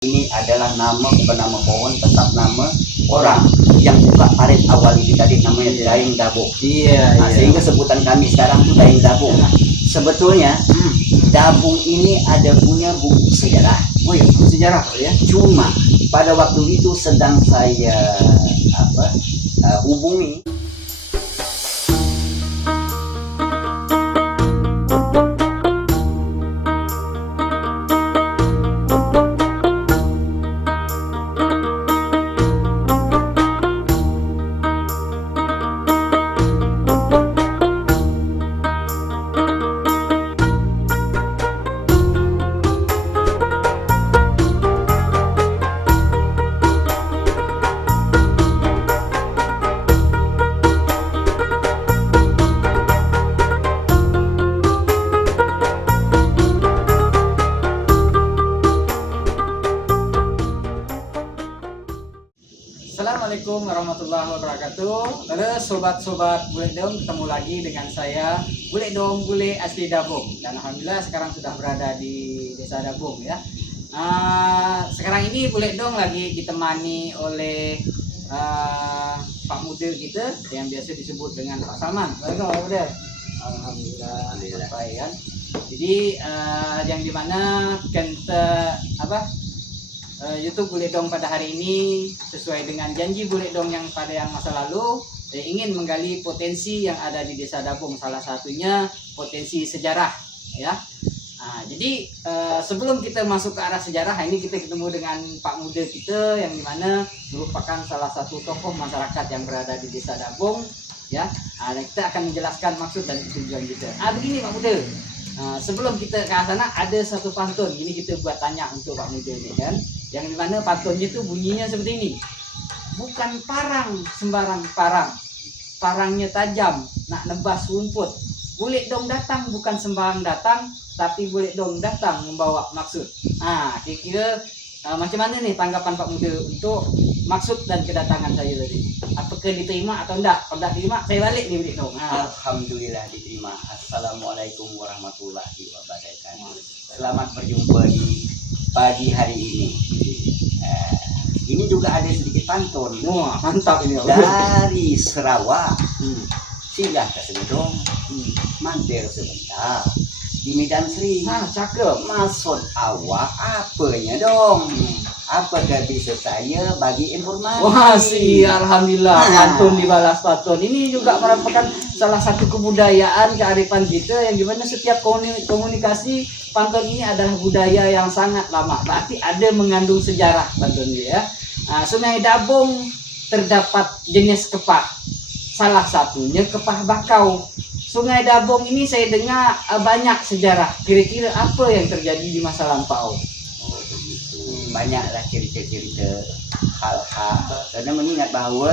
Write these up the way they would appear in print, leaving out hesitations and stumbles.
Ini adalah nama, bukan nama pohon, tetap nama orang yang buka parit awal itu tadi, namanya Daeng Dabong. Sehingga sebutan kami sekarang tuh Daeng Dabong. Sebetulnya Dabong ini ada punya buku sejarah. Oh ya, sejarah ya. Cuma pada waktu itu sedang saya hubungi. Assalamualaikum warahmatullahi wabarakatuh. Terus sobat-sobat Bule Dong, ketemu lagi dengan saya Bule Dong, Bule asli Dabong. Dan alhamdulillah sekarang sudah berada di Desa Dabong ya. Sekarang ini Bule Dong lagi ditemani oleh Pak Mudir kita yang biasa disebut dengan Pak Salman. Assalamualaikum Pak Mudir. Alhamdulillah baik kan. Jadi yang dimana kita YouTube Bule Dong pada hari ini sesuai dengan janji Bule Dong yang pada yang masa lalu ingin menggali potensi yang ada di Desa Dabong, salah satunya potensi sejarah ya. Jadi sebelum kita masuk ke arah sejarah, ini kita ketemu dengan Pak Muda kita yang dimana merupakan salah satu tokoh masyarakat yang berada di Desa Dabong ya. Dan kita akan menjelaskan maksud dan tujuan kita. Begini Pak Muda. Sebelum kita ke sana ada satu pantun, ini kita buat tanya untuk Pak Muda ini kan, yang dimana pantunnya itu bunyinya seperti ini. Bukan parang sembarang parang, parangnya tajam nak nebas rumput. Bule Dong datang bukan sembarang datang, tapi Bule Dong datang membawa maksud. Kira-kira macam mana nih tanggapan Pak Muda untuk maksud dan kedatangan saya tadi? Apakah diterima atau enggak? Kalau enggak terima, saya balik nih Bule Dong. Alhamdulillah diterima. Assalamualaikum warahmatullahi wabarakatuh. Selamat berjumpa di pagi hari ini. Ini juga ada sedikit pantun. Wah, mantap ini. Dari Sarawak. Singgah ke Sedong. Mampir sebentar di Medan Sri. Cakep. Maksud awak apanya dong? Apakah bisa saya bagi informasi? Wah sih, alhamdulillah pantun dibalas pantun. Ini juga merupakan salah satu kebudayaan kearifan kita yang dimana setiap komunikasi pantun ini adalah budaya yang sangat lama. Berarti ada mengandung sejarah pantun ini ya. Sungai Dabong terdapat jenis kepah. Salah satunya kepah bakau. Sungai Dabong ini saya dengar banyak sejarah. Kira-kira apa yang terjadi di masa lampau? Banyaklah cerita-cerita hal-hal, karena mengingat bahwa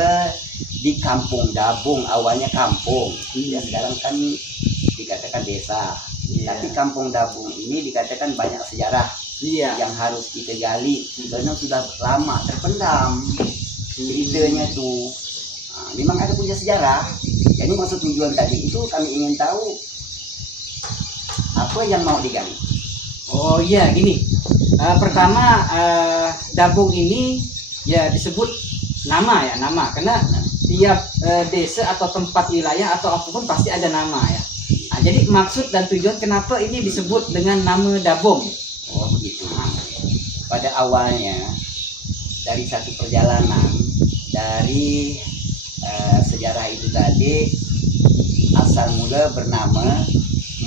di kampung Dabong awalnya kampung, ya sekarang kan dikatakan desa. Tapi kampung Dabong ini dikatakan banyak sejarah yang harus kita gali karena sudah lama terpendam ceritanya tuh. Memang ada punya sejarah. Jadi maksud tujuan tadi itu kami ingin tahu apa yang mau digali. Oh iya gini. Pertama Dabong ini ya disebut nama karena tiap desa atau tempat wilayah atau apapun pasti ada nama ya. Jadi maksud dan tujuan kenapa ini disebut dengan nama Dabong? Oh begitu. Pada awalnya dari satu perjalanan dari sejarah itu tadi, asal mula bernama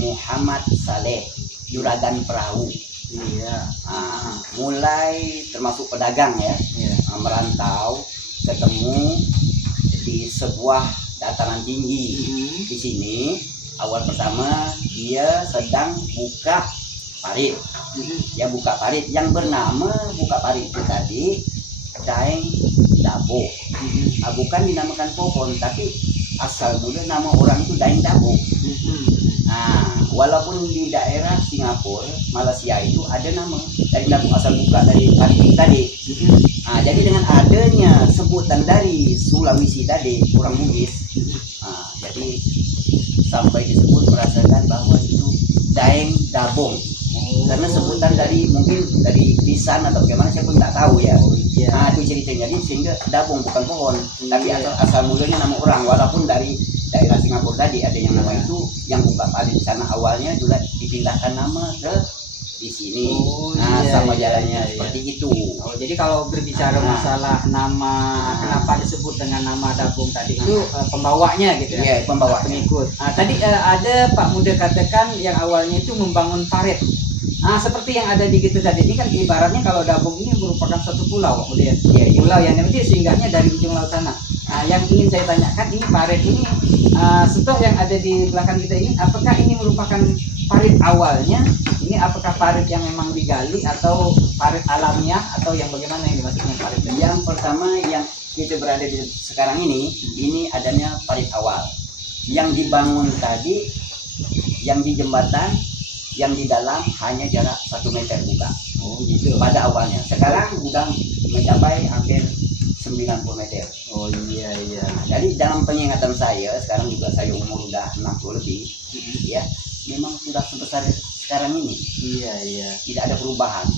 Muhammad Saleh Juragan Perahu. Mulai termasuk pedagang ya, merantau ketemu di sebuah dataran tinggi. Di sini awal pertama dia sedang buka parit. Dia buka parit yang bernama buka parit itu tadi Daeng Dabong. Bukan dinamakan pohon, tapi asal mula nama orang itu Daeng Dabong. Walaupun di daerah Singapura, Malaysia itu ada nama Daeng Dabong asal buka dari parit tadi. Jadi dengan adanya sebutan dari Sulawesi tadi, orang Bugis, jadi sampai disebut merasakan bahwa itu Daeng Dabong. karena sebutan dari mungkin dari lisan atau bagaimana saya pun tak tahu ya. Iya. Nah itu ceritanya, jadi sehingga dabung bukan pohon, tapi Iya. asal mulanya nama orang, walaupun dari daerah Singapura tadi ada yang nama itu, yang buka paling di sana awalnya juga dipindahkan nama ke di sini. Oh, Nah iya, sama iya, jalannya iya. seperti itu. Oh, jadi kalau berbicara masalah nama, kenapa disebut dengan nama dabung tadi itu pembawanya gitu ya? Iya, pembawa Pengikut. Tadi ada Pak Muda katakan yang awalnya itu membangun parit. Seperti yang ada di gitu tadi ini kan ibaratnya kalau dabung ini merupakan suatu pulau, Pak Muda ya. Iya, iya. Pulau yang nanti singgahnya dari ujung laut sana. Yang ingin saya tanyakan ini parit ini setelah yang ada di belakang kita ini, apakah ini merupakan parit awalnya? Ini apakah parit yang memang digali atau parit alamiah atau yang bagaimana yang dimaksudnya parit? Yang pertama yang kita berada di sekarang ini adanya parit awal. Yang dibangun tadi, yang di jembatan, yang di dalam hanya jarak 1 meter buka. Oh gitu. Pada awalnya. Sekarang sudah mencapai hampir 90 meter. Oh iya iya. Jadi dalam pengingatan saya, sekarang juga saya umur udah 60 lebih, ya, memang sudah sebesar sekarang ini. Iya iya. Tidak ada perubahan.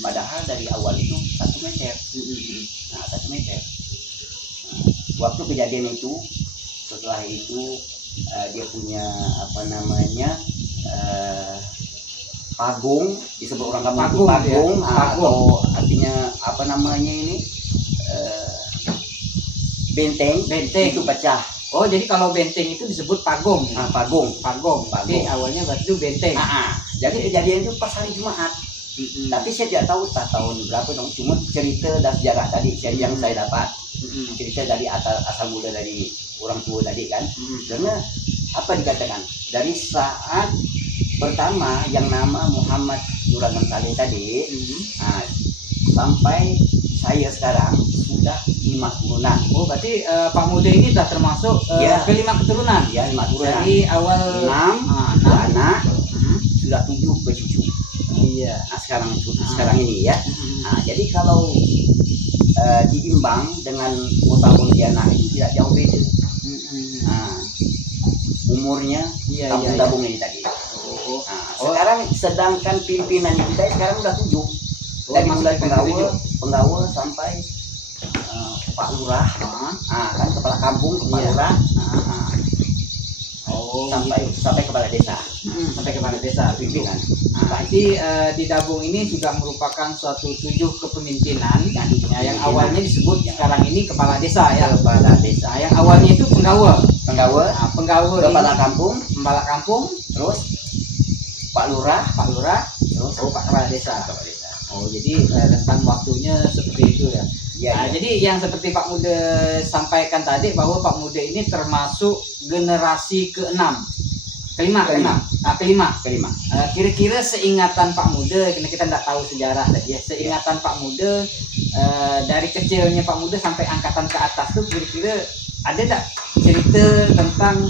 Padahal dari awal itu 1 meter. Nah, 1 meter. Nah, waktu kejadian itu, setelah itu dia punya apa namanya pagung, disebut orang kampung itu pagung, ya? Atau artinya apa namanya ini benteng itu pecah. Oh jadi kalau benteng itu disebut pagong. Pagung. Jadi awalnya berarti itu benteng. Jadi kejadian itu pas hari Jumat. Tapi saya tidak tahu tahun berapa dong, cuma cerita dan sejarah tadi yang saya dapat. Cerita dari asal mula dari orang tua tadi kan. Karena apa dikatakan? Dari saat pertama yang nama Muhammad Juragan Saleh tadi, sampai saya sekarang sudah 5 turunan. Oh berarti Pak Muda ini sudah termasuk ke-5 keturunan. Ya, 5 turunan. Dari awal 6 anak, sudah 7 ke cucu. Iya. Nah, sekarang ini ya. Nah, jadi kalau diimbang dengan kota Pontianak itu tidak jauh beda. Nah, umurnya kampung dabung ini tadi. Sekarang sedangkan pimpinan kita sekarang udah 7. Dari mulai penggawa sampai Pak Lurah, kan kepala kampung, kepala lurah, sampai kepala desa. Sampai kepala desa pimpinan. Berarti di dabung ini juga merupakan suatu 7 kepemimpinan yang awalnya disebut sekarang ini kepala desa ya. Kepala desa. Yang awalnya itu penggawa. Penggawa Kepala kampung, terus Pak Lurah, terus Pak Kepala Desa. Oh jadi rentang waktunya seperti itu ya. Jadi yang seperti Pak Muda sampaikan tadi bahwa Pak Muda ini termasuk generasi kelima. Kira-kira seingatan Pak Muda, karena kita tidak tahu sejarah tadi ya. Seingatan Pak Muda dari kecilnya Pak Muda sampai angkatan ke atas tuh kira-kira ada tidak cerita tentang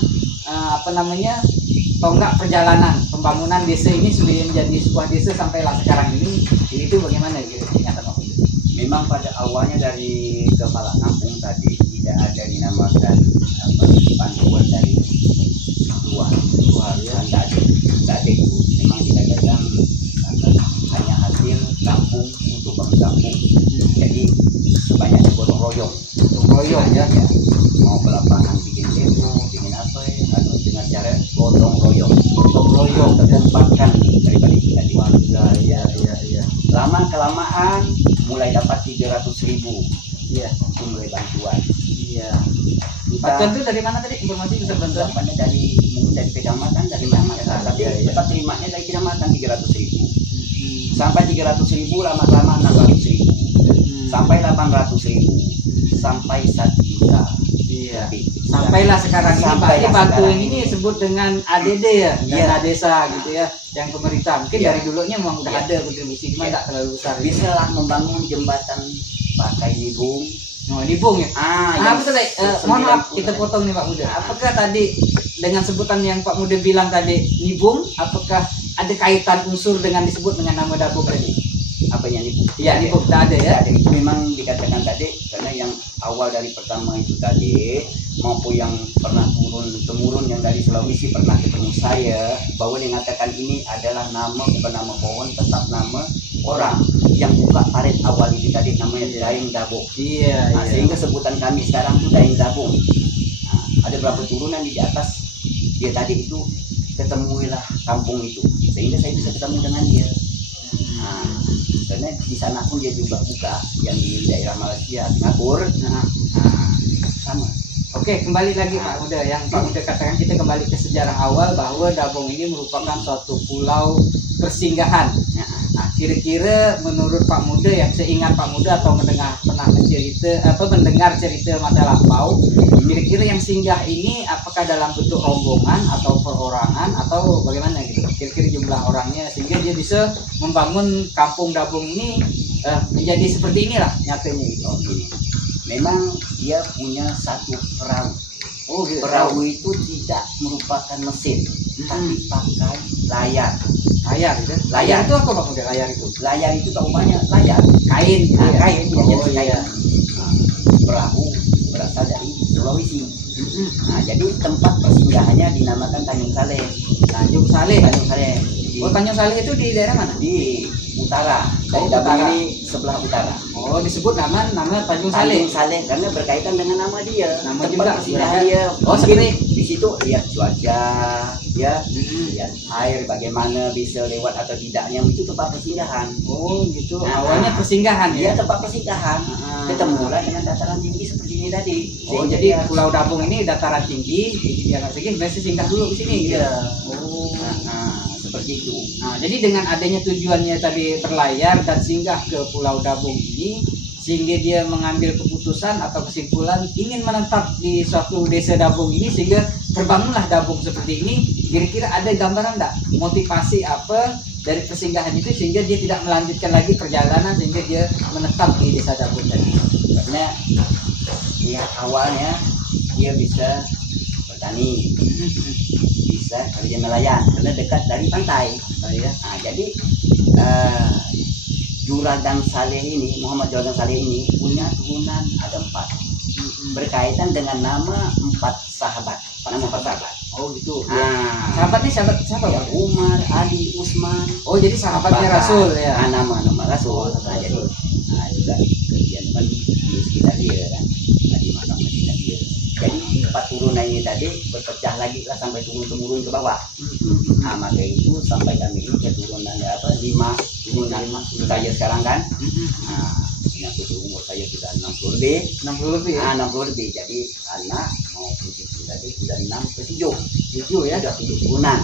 tonggak perjalanan pembangunan desa ini sebelum menjadi sebuah desa sampailah sekarang ini, itu bagaimana gitu ingatan Pak Muda? Memang pada awalnya dari kepala kampung tadi tidak ada dinamakan bantuan dari luar ya, tidak ada itu. Memang dikatakan hanya hasil kampung untuk bangun kampung. Jadi sebanyak gotong royong ya. Mau ke lapangan bikin demo, bikin apa ya, atau dengan cara gotong royong terkembangkan daripada kita di warga. Lama kelamaan mulai dapat 300.000 itu mulai bantuan. Bantuan itu dari mana tadi informasi bisa bantuan? Dapatnya mungkin dari kecamatan, dari mana-mana, tapi dapat terimanya dari kecamatan 300.000 sampai 300.000, lama-lama 600.000 sampai 800.000 sampai 1 juta. Sampailah sekarang ini bantuan ini disebut dengan ADD ya, dana desa gitu ya, yang pemerintah mungkin dari dulunya memang udah ada kontribusi, cuma tak terlalu besar. Bisa lah membangun jembatan pakai nibung. Nibung ya? Betul deh. Mohon maaf kita potong nih Pak Muda. Apakah tadi dengan sebutan yang Pak Muda bilang tadi nibung, apakah ada kaitan unsur dengan disebut dengan nama dabung tadi? Apa yang nibung? Iya nibung tak ada ya. Itu memang dikatakan tadi karena yang awal dari pertama itu tadi, maupun yang pernah turun temurun yang dari Sulawesi pernah ketemu saya, bahwa dia mengatakan ini adalah nama, bukan nama pohon, tetap nama orang yang buka parit awal itu tadi, namanya Daeng Dabong. Iya, Nah, sehingga sebutan kami sekarang tuh Daeng Dabong. Nah, ada berapa turunan di atas dia tadi itu, ketemuilah kampung itu, sehingga saya bisa ketemu dengan dia. Nah, karena di sana pun dia juga buka yang di daerah Malaysia, Singapura. Nah, sama. Oke, kembali lagi Pak Muda, yang Pak Muda katakan, kita kembali ke sejarah awal bahwa Dabong ini merupakan suatu pulau persinggahan. Nah, kira-kira menurut Pak Muda, yang seingat Pak Muda atau pernah mendengar cerita masa lampau, kira-kira yang singgah ini apakah dalam bentuk rombongan atau perorangan atau bagaimana gitu? Kira-kira jumlah orangnya sehingga dia bisa membangun kampung Dabong ini menjadi seperti inilah nyatanya gitu. Oh, gini. Memang dia punya satu perahu. Oh, gitu. Perahu itu tidak merupakan mesin, tapi pakai layar. Layar gitu. Layar itu apa Pak Muda? Layar itu? Layar itu umpamanya layar Kain. Nah, kain, Oh, jadi iya. kain. Nah, perahu berasal dari Sulawesi. Nah, jadi tempat persinggahannya dinamakan Tanjung Saleh. Tanjung Saleh. Tanjung Saleh di, Oh, Tanjung Saleh itu di daerah mana? di utara. Dari Oh, Dabong utara. ini sebelah utara. Oh, disebut nama Tanjung Saleh. Tanjung Saleh karena berkaitan dengan nama dia. Nama tempat juga, persinggahan berarti. dia. Oh, Mungkin seperti di situ lihat cuaca, ya, Mm-mm. lihat air bagaimana bisa lewat atau tidaknya, itu tempat persinggahan. Oh, gitu. Nah, Awalnya persinggahan Dia ya. tempat persinggahan. Ah. Ketemulah dengan dataran tinggi seperti ini tadi. Oh, Sehingga jadi dia- Pulau Dabong ini dataran tinggi, jadi dia nggak segini, masih singgah dulu di sini. gitu. Iya. Oh. Seperti itu. Nah, jadi dengan adanya tujuannya tadi berlayar dan singgah ke Pulau Dabong ini, sehingga dia mengambil keputusan atau kesimpulan ingin menetap di suatu desa Dabong ini, sehingga terbangunlah Dabong seperti ini. Kira-kira ada gambaran enggak motivasi apa dari persinggahan itu sehingga dia tidak melanjutkan lagi perjalanan sehingga dia menetap di desa Dabong tadi? Karena dia awalnya dia bisa bertani, bisa kerja nelayan karena dekat dari pantai. Nah, jadi Juragan Saleh ini, Muhammad Juragan Saleh ini punya turunan ada 4, berkaitan dengan nama 4 sahabat. Nama 4 sahabat. Oh gitu. Ah, Sahabat siapa ya, Pak? Umar, Ali, Usman. Oh, jadi sahabatnya Bahkan, Rasul ya. nama Rasul. Oh, Nah, jadi Rasul. juga kemudian kan di sekitar dia kan, di makam sekitar dia. Jadi 4 turunan ini tadi berpecah lagi lah sampai turun ke bawah. Nah, maka itu sampai kami ini keturunan 5 turunan saya sekarang kan. Nah, ini aku umur saya sudah 60 lebih. 60 lebih ya. 60 lebih. Jadi anak mau cucu tadi sudah 6 ke 7. 7 ya. Sudah 7 turunan.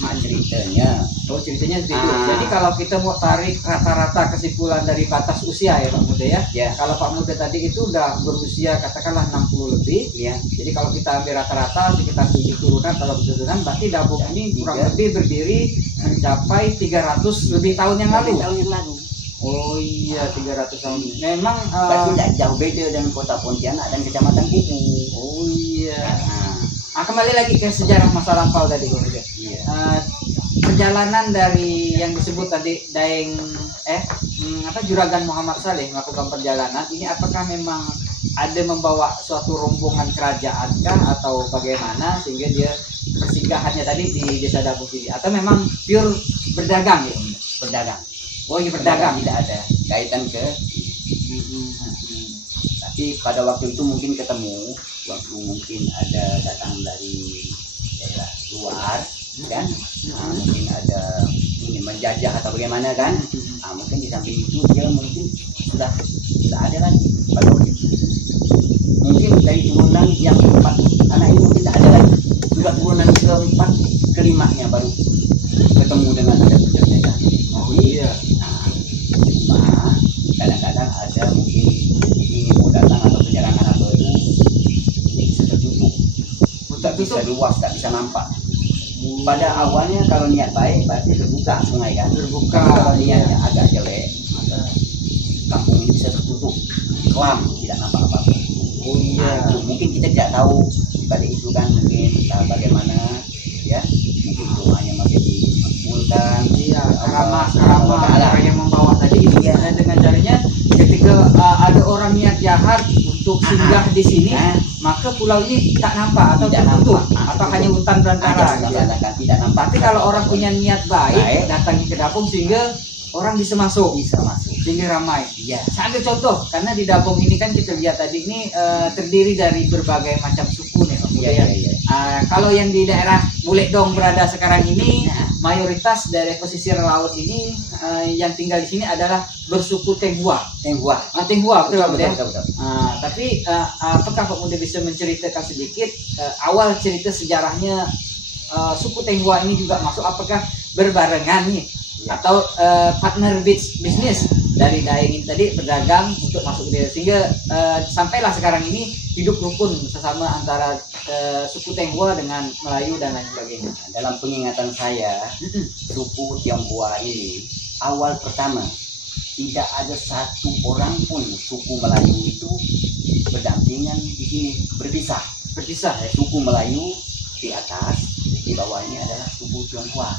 Nah, ceritanya. Oh, ceritanya seperti itu. Ah. Jadi kalau kita mau tarik rata-rata kesimpulan dari batas usia ya Pak Muda ya. Ya, Kalau Pak Muda tadi itu udah berusia katakanlah 60 lebih. ya. Jadi kalau kita ambil rata-rata sekitar 7 turunan kalau turunan, berarti Dabong ini kurang Tiga. lebih berdiri mencapai 300 lebih tahun yang lalu. Tahun yang lalu. Oh iya, 300 tahun. Memang Berarti tidak jauh beda dengan kota Pontianak dan kecamatan Kuku. oh iya. Nah, Kembali lagi ke sejarah masa lampau tadi Pak Muda. iya. Perjalanan dari yang disebut tadi Daeng Juragan Muhammad Saleh melakukan perjalanan ini, apakah memang ada membawa suatu rombongan kerajaan kah atau bagaimana sehingga dia persinggahannya tadi di desa Dabong ini, atau memang pure berdagang ya? Berdagang. Oh ini berdagang. Tidak ada kaitan ke. Tapi pada waktu itu mungkin ketemu, waktu mungkin ada datang dari daerah luar, kan? Nah, mungkin ada ini menjajah atau bagaimana kan? Nah, mungkin di samping itu dia mungkin sudah ada lagi pada waktu itu. Mungkin dari turunan yang 4 anak ini mungkin tidak ada lagi. Sudah turunan ke-4, ke-5-nya baru ketemu dengan ada penjajah. Oh iya. Nah, cuma kadang-kadang ada mungkin ini mau datang atau penyerangan atau itu ini bisa tertutup, tak bisa luas, tak bisa nampak. Pada awalnya kalau niat baik berarti terbuka sungai kan, Terbuka. tapi kalau niatnya agak jelek maka kampung ini bisa tertutup, kelam, tidak nampak apa-apa. Oh iya. Nah, itu mungkin kita tidak tahu di balik itu kan, mungkin entah bagaimana ya, mungkin rumahnya masih dikumpulkan. Iya, Allah ceramah Ta'ala. orang yang membawa tadi itu Iya. dengan caranya ketika ada orang niat jahat untuk untuk singgah di sini, maka pulau ini tak nampak atau Tidak tertutup nampak. atau hanya hutan belantara. Gitu ya. Tidak nampak. Tapi kalau orang punya niat baik, datangi ke Dabong sehingga orang bisa masuk, sehingga ramai. Iya. Saya ambil contoh, karena di Dabong ini kan kita lihat tadi ini terdiri dari berbagai macam suku nih, Pak Budi ya. Iya. Kalau yang di daerah Buledong berada sekarang ini, mayoritas dari pesisir laut ini yang tinggal di sini adalah bersuku Tionghoa. Tionghoa, betul Pak Budi ya? Betul. Tapi apakah Pak Budi bisa menceritakan sedikit awal cerita sejarahnya suku Tionghoa ini juga masuk? Apakah berbarengan nih? Ya. Atau partner bisnis dari Daeng ini tadi berdagang untuk masuk ke dia, sehingga sampailah sekarang ini hidup rukun sesama antara suku Tionghoa dengan Melayu dan lain sebagainya. Dalam pengingatan saya, suku Tionghoa ini awal pertama tidak ada satu orang pun suku Melayu itu berdampingan di sini, berpisah. Suku Melayu di atas, di bawahnya adalah suku Tionghoa.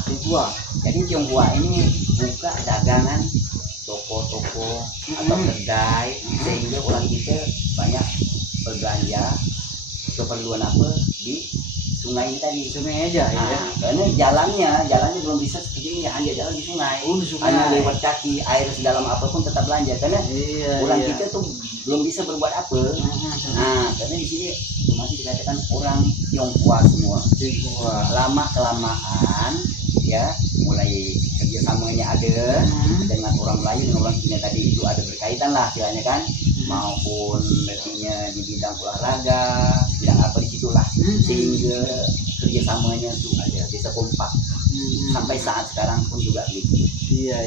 Jadi Tionghoa ini buka dagangan toko-toko atau kedai, sehingga orang kita banyak berbelanja keperluan apa di sungai tadi. Sungai aja ya. Karena jalannya belum bisa seperti ini, hanya jalan di sungai. Hanya lewat kaki, air sedalam apapun tetap belanja. Karena orang kita tuh belum bisa berbuat apa. Karena di sini masih dikatakan orang Tionghoa semua. Lama kelamaan ya, mulai kerjasamanya ada dengan orang Melayu dengan orang Cina tadi itu ada berkaitan lah istilahnya kan, maupun artinya di bidang olahraga, bidang apa di situlah, sehingga kerjasamanya tuh ada, bisa kompak sampai saat sekarang pun juga gitu. Iya.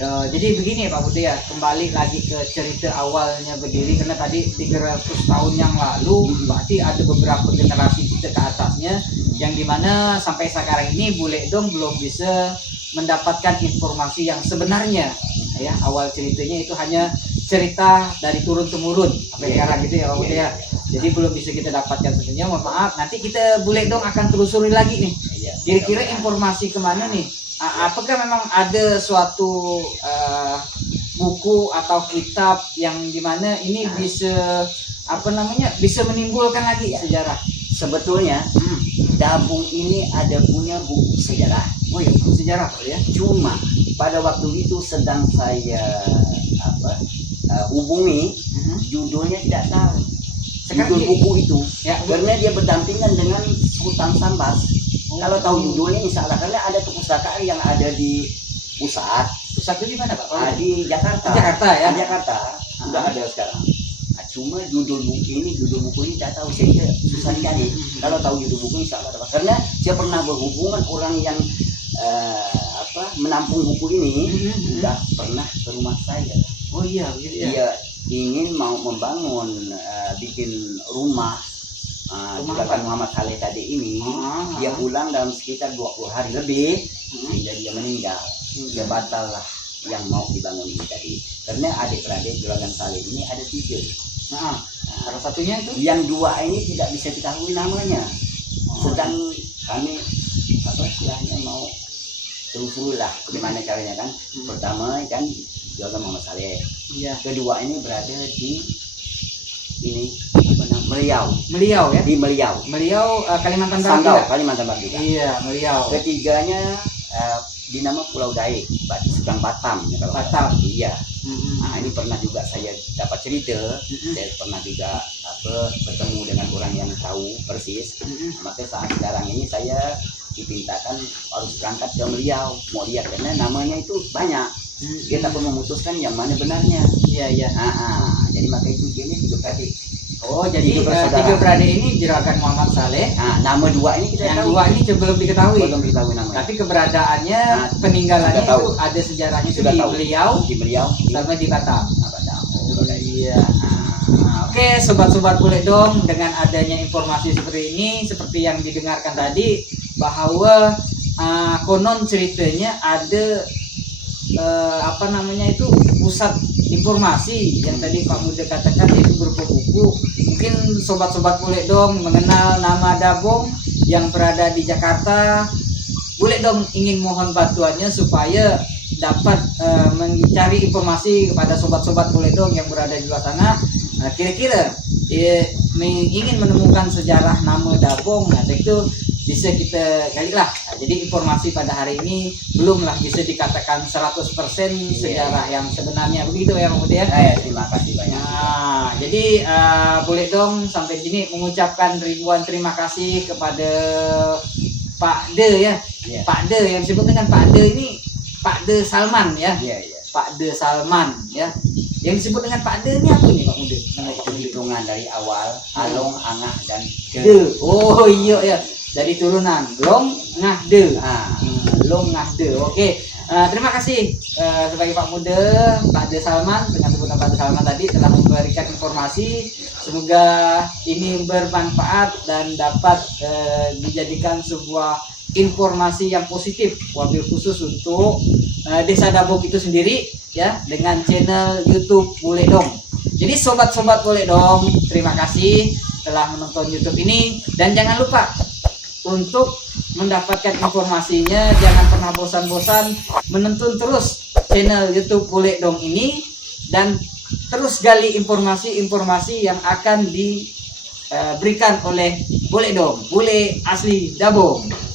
Jadi begini Pak Budi ya, kembali lagi ke cerita awalnya berdiri, karena tadi 300 tahun yang lalu berarti ada beberapa generasi kita ke atasnya, yang dimana sampai sekarang ini Buledong belum bisa mendapatkan informasi yang sebenarnya ya. Awal ceritanya itu hanya cerita dari turun temurun sampai sekarang gitu ya Pak Budi ya. Jadi belum bisa kita dapatkan sebenarnya. Mohon maaf, nanti kita Buledong akan telusuri lagi nih, kira-kira informasi kemana nih. Apakah memang ada suatu buku atau kitab yang dimana ini bisa bisa menimbulkan lagi sejarah? Sebetulnya Dabong ini ada punya buku sejarah. Oh ya, buku sejarah ya. Cuma pada waktu itu sedang saya hubungi, judulnya tidak tahu. Judul buku itu ya, karena dia berdampingan dengan Sultan Sambas. Kalau tahu judulnya insya Allah, karena ada perpustakaan yang ada di pusat itu di mana Pak? Di Jakarta. Ya. Jakarta sudah ada sekarang. Cuma judul buku ini tidak tahu, sehingga susah dicari. Kalau tahu judul buku insya Allah dapat. Karena saya pernah berhubungan orang yang menampung buku ini sudah pernah ke rumah saya. Oh iya, gitu ya. Dia ingin mau membangun bikin rumah. Juga Muhammad Saleh tadi ini, dia pulang dalam sekitar 20 hari lebih, jadi dia meninggal. Dia batal lah yang mau dibangun ini tadi. Karena adik-beradik Juragan Saleh ini ada 3. Salah satunya itu? Yang 2 ini tidak bisa diketahui namanya. Sedang kami istilahnya mau telusuri lah bagaimana caranya kan. Pertama kan Juragan Muhammad Saleh. Kedua ini berada di Meliau ya, di Meliau Kalimantan Barat, Kalimantan Barat juga. Iya, Meliau. Ketiganya di nama Pulau Daeng, sedang Batam ya, kalau Batam. Iya. Nah, ini pernah juga saya dapat cerita, saya pernah juga bertemu dengan orang yang tahu persis. Maka saat sekarang ini saya dipintakan harus berangkat ke Meliau, mau lihat karena namanya itu banyak. Dia tak perlu memutuskan yang mana benarnya. Iya. Jadi maka itu dia hidup tadi. Oh, jadi 3 beradik ini Juragan Muhammad Saleh. Nama 2 ini kita yang tahu. 2 ini belum diketahui. Belum diketahui namanya. Tapi keberadaannya, peninggalannya itu ada sejarahnya itu di Meliau, sama di Batam. Oh, iya. Oke, sobat-sobat Buledong, dengan adanya informasi seperti ini, seperti yang didengarkan tadi, bahwa konon ceritanya ada pusat informasi yang tadi Pak Muda katakan, yaitu berupa buku. Mungkin sobat-sobat Buledong mengenal nama Dabong yang berada di Jakarta. Buledong ingin mohon bantuannya supaya dapat mencari informasi kepada sobat-sobat Bule Dong yang berada di luar sana. Kira-kira ingin menemukan sejarah nama Dabong, nah itu bisa kita gali lah. Jadi informasi pada hari ini belumlah bisa dikatakan 100% sejarah yang sebenarnya, begitu ya Bang Budi ya. Terima kasih banyak. Nah, jadi Bule Dong sampai sini mengucapkan ribuan terima kasih kepada Pak De ya. Iya. Pak De yang disebut dengan Pak De ini Pak De Salman ya. Iya. Pak De Salman ya. Yang disebut dengan Pak De ini apa nih Pak Mude? Nama Pak Itu Mude. hitungan dari awal, along, angah, dan De. Oh iya ya. Dari turunan Long Ngah De. Ah, Long Ngah De. Oke. Terima kasih sebagai Pak Mude, Pak De Salman dengan sebutan Pak De Salman tadi telah memberikan informasi. Semoga ini bermanfaat dan dapat dijadikan sebuah informasi yang positif, wabil khusus untuk Desa Dabong itu sendiri ya, dengan channel YouTube Bule Dong. Jadi sobat-sobat Bule Dong, terima kasih telah menonton YouTube ini, dan jangan lupa untuk mendapatkan informasinya jangan pernah bosan-bosan menonton terus channel YouTube Bule Dong ini, dan terus gali informasi-informasi yang akan diberikan oleh Bule Dong, bule asli Dabong.